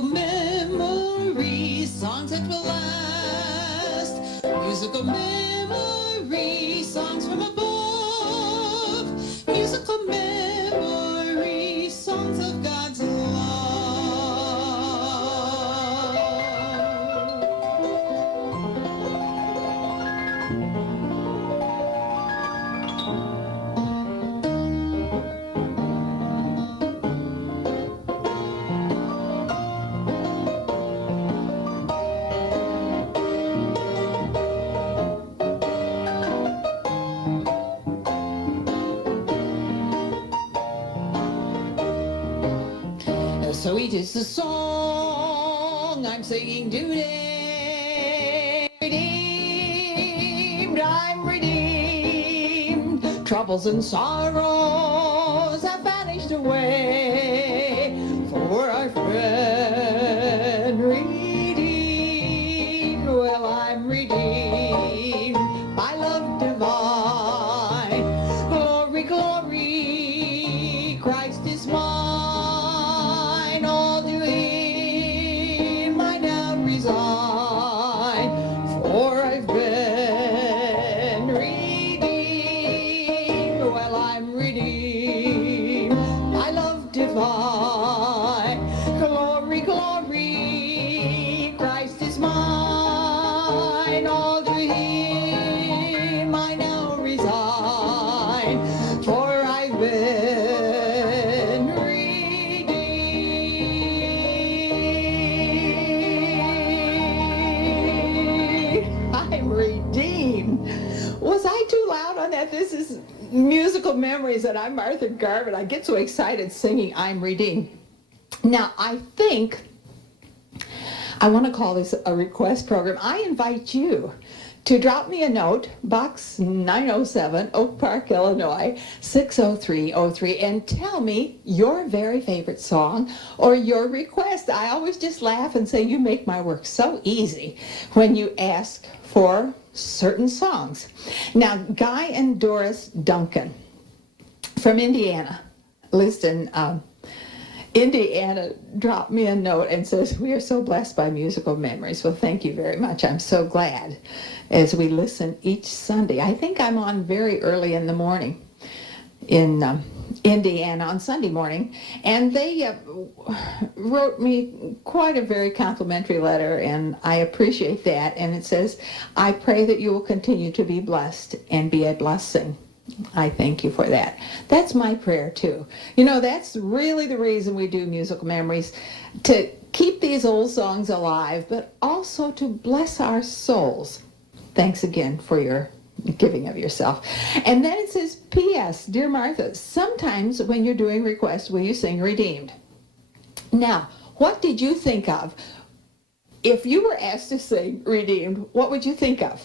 Musical memories, songs that will last. Musical memories, songs from above. Musical memories, songs of God's love. So it is the song I'm singing today. Redeemed, I'm redeemed. Troubles and sorrows have vanished away. For I've been redeemed. Well, I'm redeemed by love divine. Glory, glory, Christ is mine. For I've been redeemed. Well, I'm redeemed by love divine. Glory, glory, Christ is mine. All to him I now resign. For I've been redeemed. I'm redeemed. Was I too loud on that? This is Musical Memories, and I'm Martha Garvin. I get so excited singing I'm Redeemed. Now, I think I want to call this a request program. I invite you to drop me a note, Box 907, Oak Park, Illinois, 60303, and tell me your very favorite song or your request. I always just laugh and say you make my work so easy when you ask for certain songs. Now, Guy and Doris Duncan from Indiana, lives in Indiana, dropped me a note and says, we are so blessed by Musical Memories. Well, thank you very much. I'm so glad as we listen each Sunday. I think I'm on very early in the morning in Indiana on Sunday morning, and they wrote me quite a very complimentary letter, and I appreciate that. And it says, I pray that you will continue to be blessed and be a blessing. I thank you for that. That's my prayer too. You know, that's really the reason we do Musical Memories, to keep these old songs alive, but also to bless our souls. Thanks again for your giving of yourself. And then it says, P.S. Dear Martha, sometimes when you're doing requests, will you sing Redeemed? Now, what did you think of? If you were asked to sing Redeemed, what would you think of?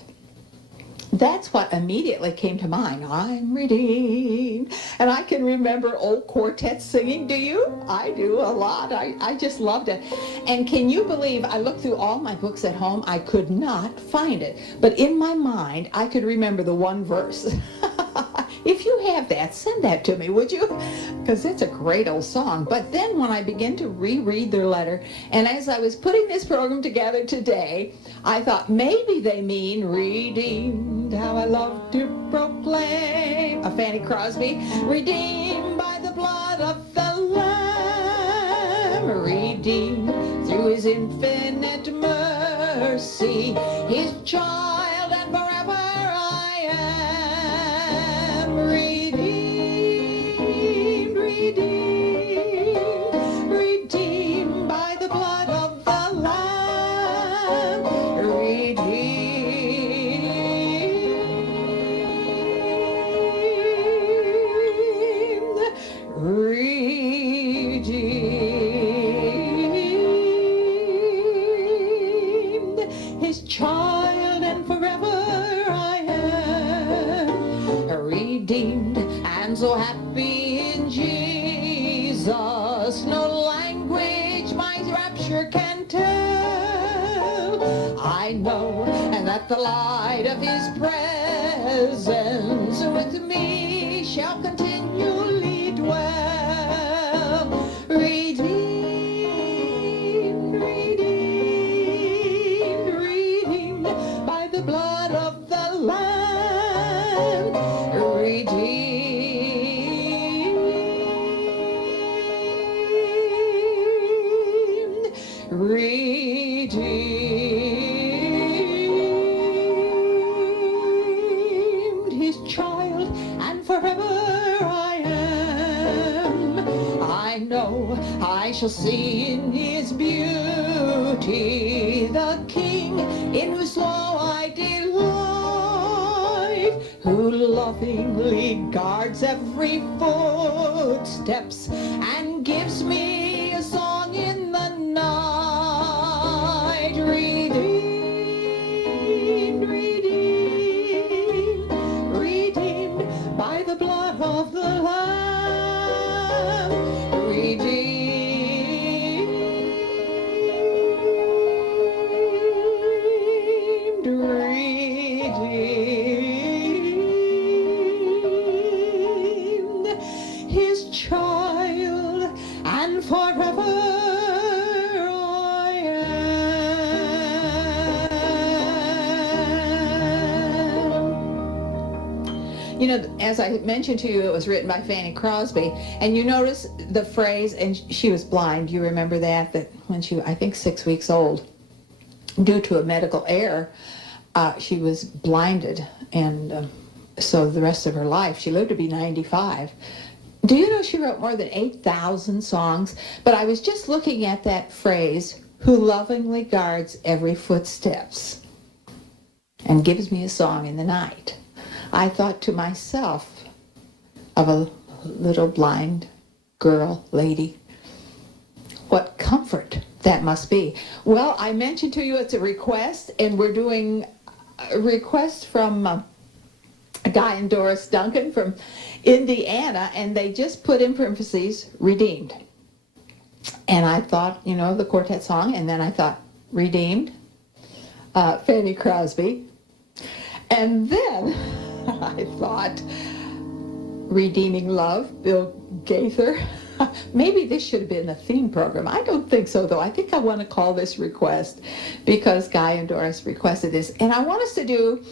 That's what immediately came to mind. I'm redeemed. And I can remember old quartets singing. Do you? I do a lot. I just loved it. And can you believe, I looked through all my books at home. I could not find it. But in my mind, I could remember the one verse. If you have that, send that to me, would you? Because it's a great old song. But then when I began to reread their letter, and as I was putting this program together today, I thought maybe they mean redeemed, how I love to proclaim. Fanny Crosby, redeemed by the blood of the Lamb, redeemed through his infinite mercy, his child, and forever I am redeemed, redeemed, redeemed by the blood of the Lamb, redeemed. Redeemed, his child, and forever I am redeemed, and so happy in Jesus, no language my rapture can tell. I know, and that the light of his presence with me shall continually dwell. Redeemed, redeemed, his child, and forever I am. I know I shall see in his beauty the King in whose law I delight, who lovingly guards every footsteps and gives me a song in the night. Redeemed, redeemed, redeemed by the blood of the Lamb. Redeemed, redeemed, his child, and forever I am. You know, as I mentioned to you, it was written by Fanny Crosby, and you notice the phrase, and she was blind. You remember that when she, I think, 6 weeks old, due to a medical error, she was blinded, and so the rest of her life, she lived to be 95. Do you know she wrote more than 8,000 songs? But I was just looking at that phrase, who lovingly guards every footsteps and gives me a song in the night. I thought to myself of a little blind girl, lady. What comfort that must be. Well, I mentioned to you it's a request, and we're doing a request from Guy and Doris Duncan from Indiana, and they just put in parentheses, redeemed. And I thought, you know, the quartet song, and then I thought, redeemed, Fanny Crosby. And then I thought, redeeming love, Bill Gaither. Maybe this should have been a theme program. I don't think so, though. I think I want to call this request because Guy and Doris requested this. And I want us to do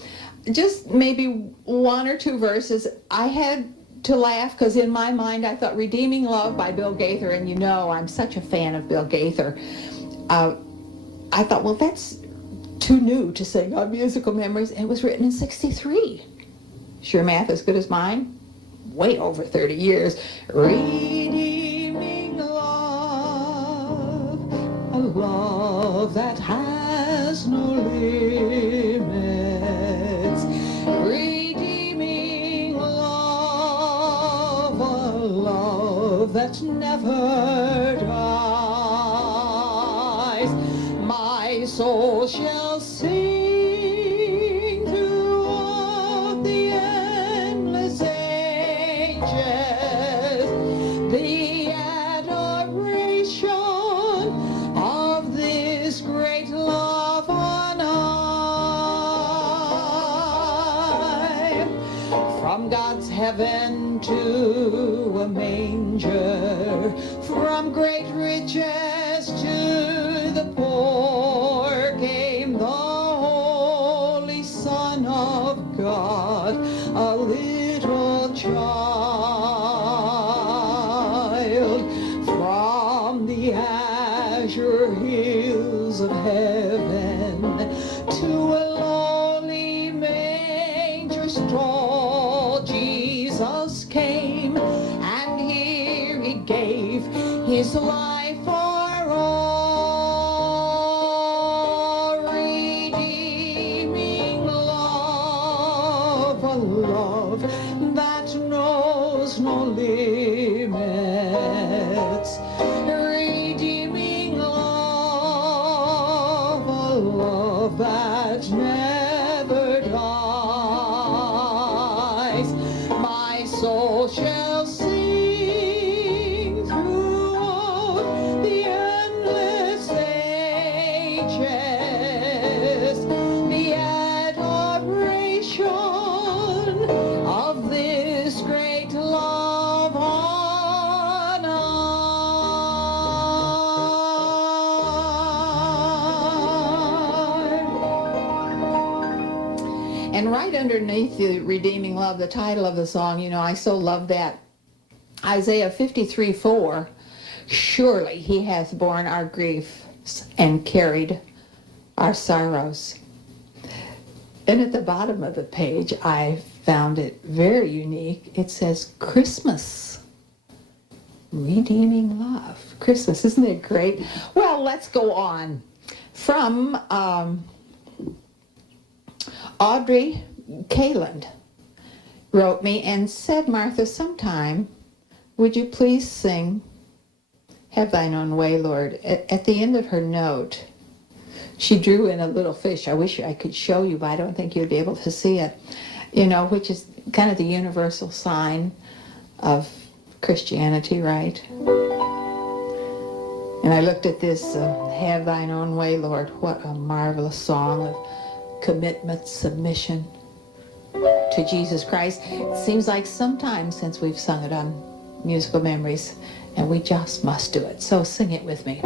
just maybe one or two verses. I had to laugh because in my mind I thought Redeeming Love by Bill Gaither, and you know I'm such a fan of Bill Gaither. I thought, well, that's too new to sing on Musical Memories, and it was written in '63. Sure math as good as mine? Way over 30 years. Redeeming love, a love that has no limits. Redeeming love, a love that never dies. My soul shall sing throughout the endless ages the adoration of this great love on high. From God's heaven to a manger, from great riches to the poor, came the Holy Son of God, a little child. From the azure hills of heaven to a lowly manger stall, Jesus came, and here he gave his life for all. Redeeming love, a love that knows no limits. Redeeming love, a love that never dies. My soul shall sing throughout the endless ages the adoration of this great love on high. And right underneath the Redeeming Love, the title of the song, you know, I so love that. Isaiah 53:4, surely he hath borne our grief, and carried our sorrows. And at the bottom of the page, I found it very unique. It says, Christmas, redeeming love. Christmas, isn't it great? Well, let's go on. From Audrey Kaland wrote me and said, Martha, sometime would you please sing Have Thine Own Way, Lord? At the end of her note, she drew in a little fish. I wish I could show you, but I don't think you'd be able to see it, which is kind of the universal sign of Christianity, right? And I looked at this, Have Thine Own Way, Lord. What a marvelous song of commitment, submission to Jesus Christ. It seems like some time since we've sung it on Musical Memories, and we just must do it. So sing it with me.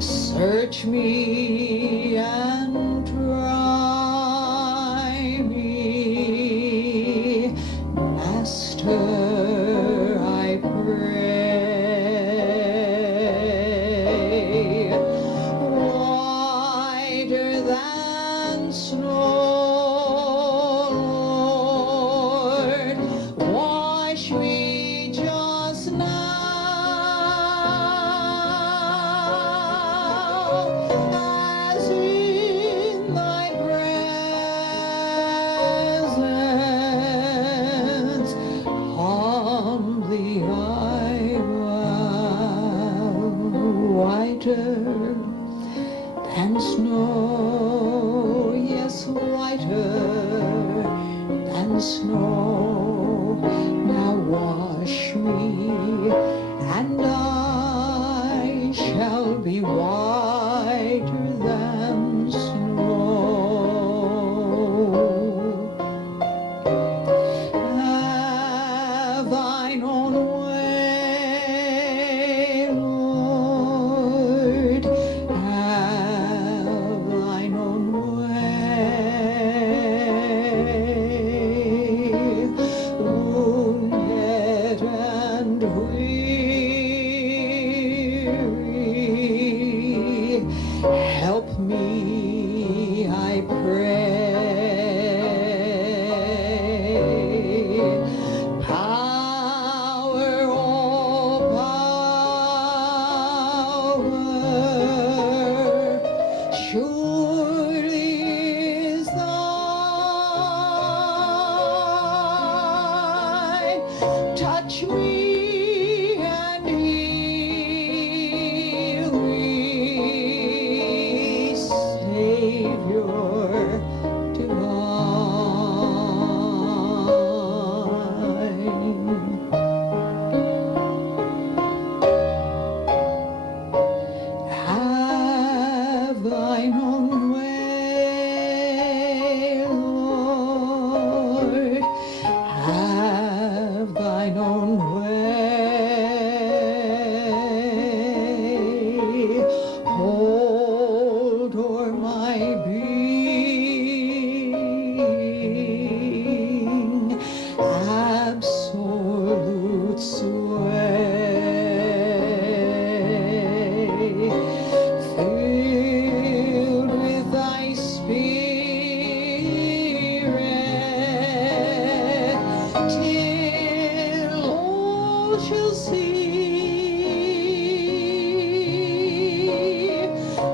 Search me and try me, Master, I pray. Whiter than snow, Lord, wash me just now. As in thy presence, sway, filled with thy spirit, till all shall see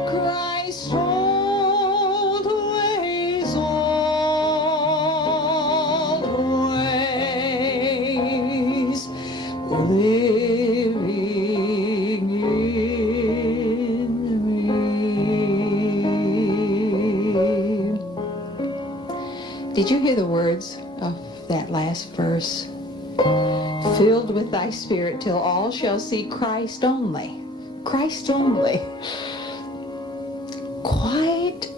Christ always, always living in me. Did you hear the words of that last verse? Filled with thy spirit till all shall see Christ only. Christ only. Quite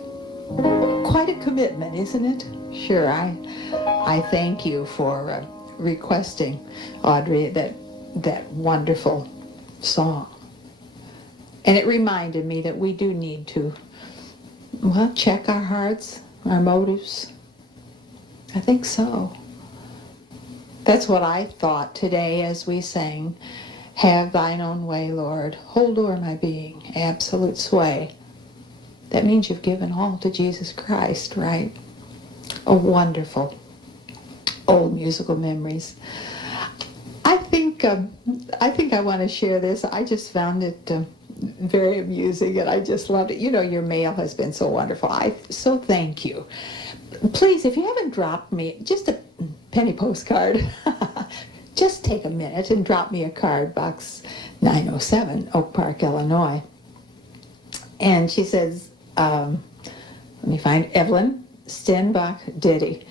a commitment, isn't it? Sure, I thank you for requesting, Audrey, that wonderful song. And it reminded me that we do need to, well, check our hearts, our motives. I think so. That's what I thought today as we sang, "Have thine own way, Lord, hold o'er my being, absolute sway." That means you've given all to Jesus Christ, right? Oh, wonderful old musical memories. I think I want to share this. I just found it very amusing, and I just loved it. You know, your mail has been so wonderful. So thank you. Please, if you haven't dropped me just a penny postcard, just take a minute and drop me a card, Box 907, Oak Park, Illinois. And she says, let me find, Evelyn Stenbach Diddy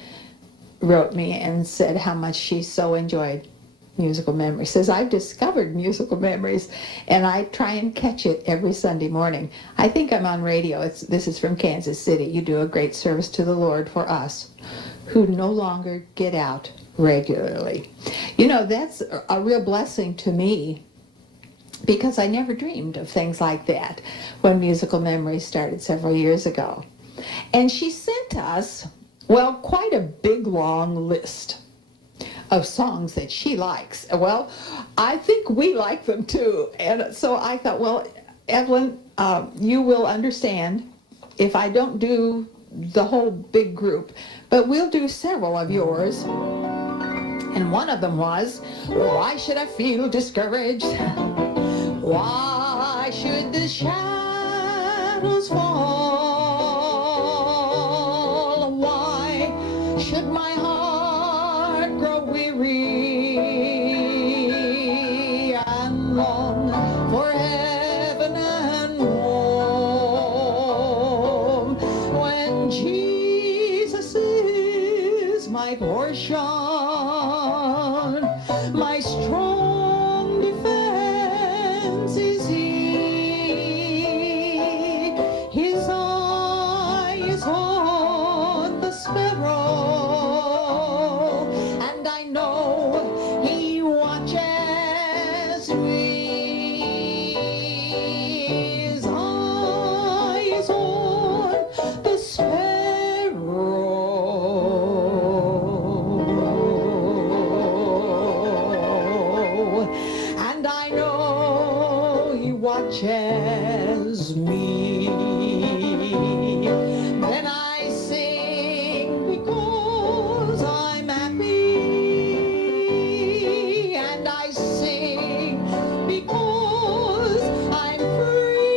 wrote me and said how much she so enjoyed Musical Memories. Says, I've discovered Musical Memories, and I try and catch it every Sunday morning. I think I'm on radio. This is from Kansas City. You do a great service to the Lord for us who no longer get out regularly. You know, that's a real blessing to me, because I never dreamed of things like that when Musical Memories started several years ago. And she sent us, well, quite a big long list of songs that she likes. Well, I think we like them too. And so I thought, well, Evelyn, you will understand if I don't do the whole big group, but we'll do several of yours. And one of them was, why should I feel discouraged? Why should the shadows fall? Why should my heart grow weary and long for heaven and home, when Jesus is my portion, my strong defense is He. His eye is on the sparrow, and I know He watches me. His eye is on the sparrow, and I know He watches me. Then I sing because I'm happy, and I sing because I'm free,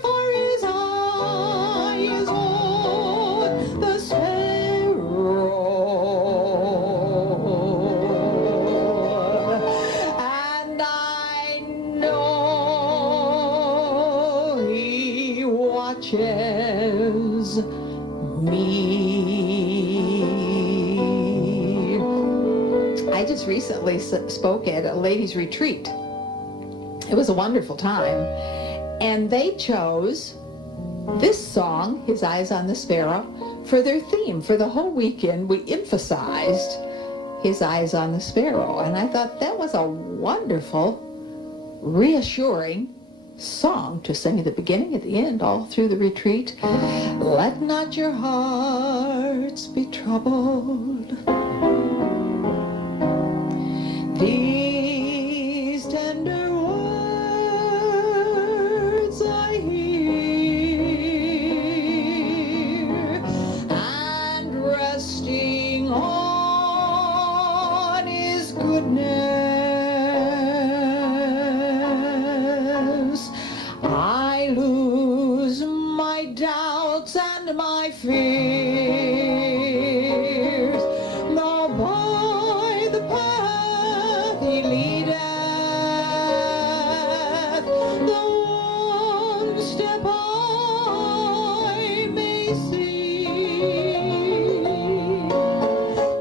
for His eye is on the sparrow, and I know He watches me. I just recently spoke at a ladies' retreat. It was a wonderful time, and they chose this song, His Eyes on the Sparrow, for their theme. For the whole weekend, we emphasized His Eyes on the Sparrow, and I thought that was a wonderful, reassuring song to sing at the beginning, at the end, all through the retreat. Let not your hearts be troubled. These tender words I hear, and resting on His goodness, I lose my doubts and my fears. Now by the path He leadeth, the one step I may see.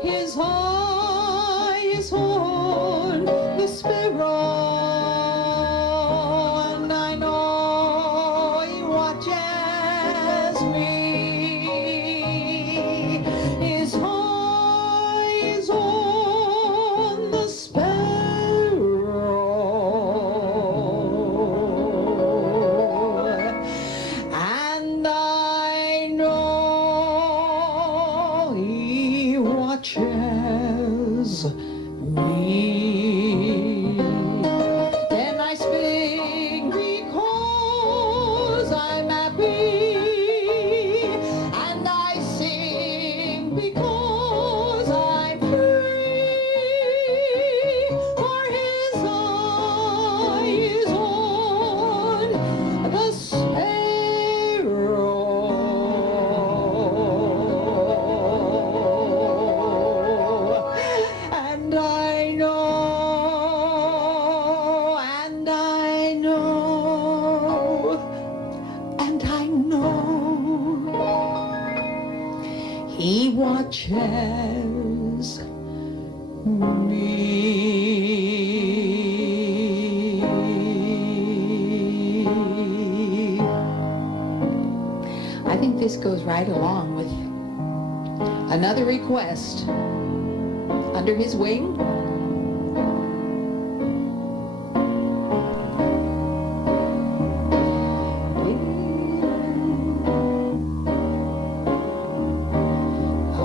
His eye is on the sparrow, and I know He watches me. His eye is on the sparrow, and I know He watches me. Then I speak because I'm happy, and I sing because I'm free. For His eye is on the sparrow, and I know, and I know, and I know He watches me. I think this goes right along with another request. Under His wing.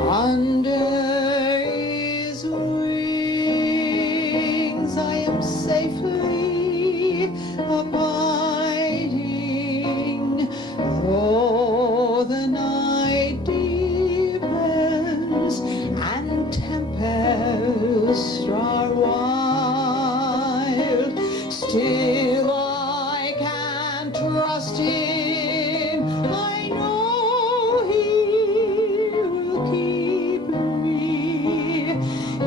Under His wings I am safely abiding, though the night deepens and tempests are wild. Still I can trust Him. I know He will keep me.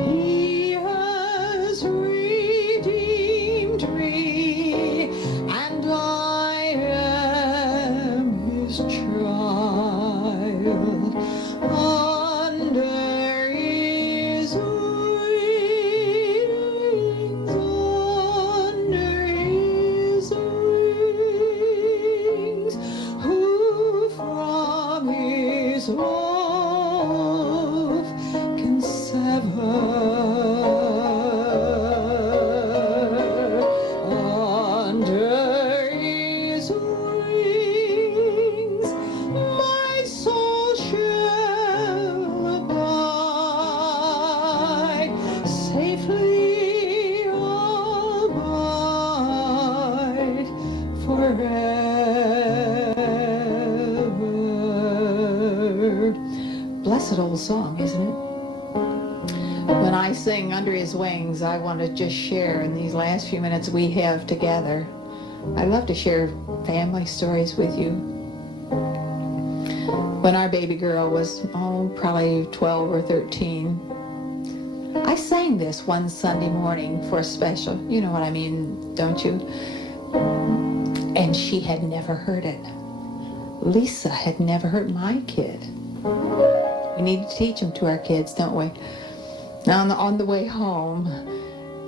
He has redeemed me, and I am His child. Under His wings, under His wings, who from His love can sever? Under His wings, my soul shall abide, safely abide forever. Blessed old song, isn't it? When I sing Under His Wings, I want to just share in these last few minutes we have together. I love to share family stories with you. When our baby girl was, probably 12 or 13, I sang this one Sunday morning for a special. You know what I mean, don't you? And she had never heard it. Lisa had never heard my kid. We need to teach them to our kids, don't we? Now on the way home,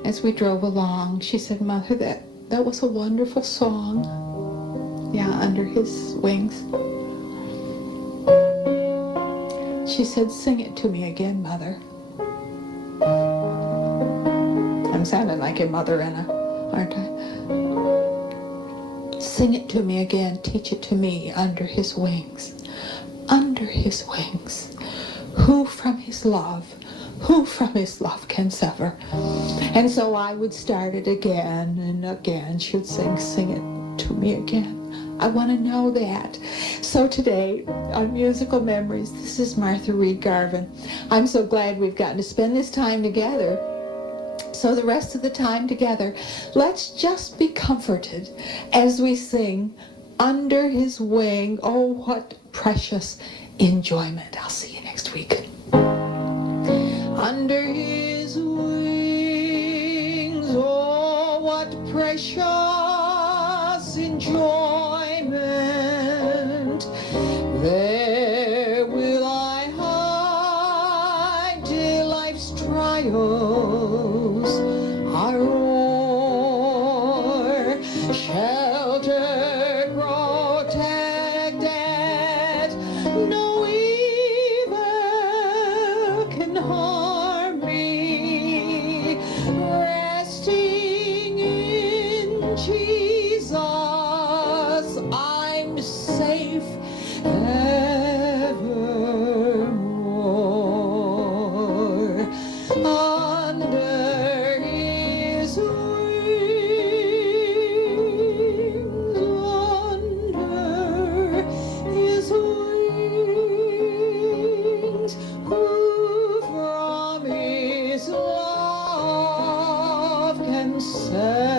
as we drove along, she said, Mother, that was a wonderful song. Yeah, Under His Wings. She said, sing it to me again, Mother. I'm sounding like a mother, aren't I? Sing it to me again. Teach it to me. Under His wings. Under His wings. Who from His love can sever? And so I would start it again and again. She would sing it to me again. I want to know that. So today, on Musical Memories, this is Martha Reed Garvin. I'm so glad we've gotten to spend this time together. So the rest of the time together, let's just be comforted as we sing Under His Wing. Oh, what precious enjoyment. I'll see you next week. Under His wings, oh, what precious enjoyment. There will I hide till life's trials are o'er, sheltered, protected, no evil can harm me, resting in Jesus, I'm safe evermore. Under His wings, under His wings, who from His love can send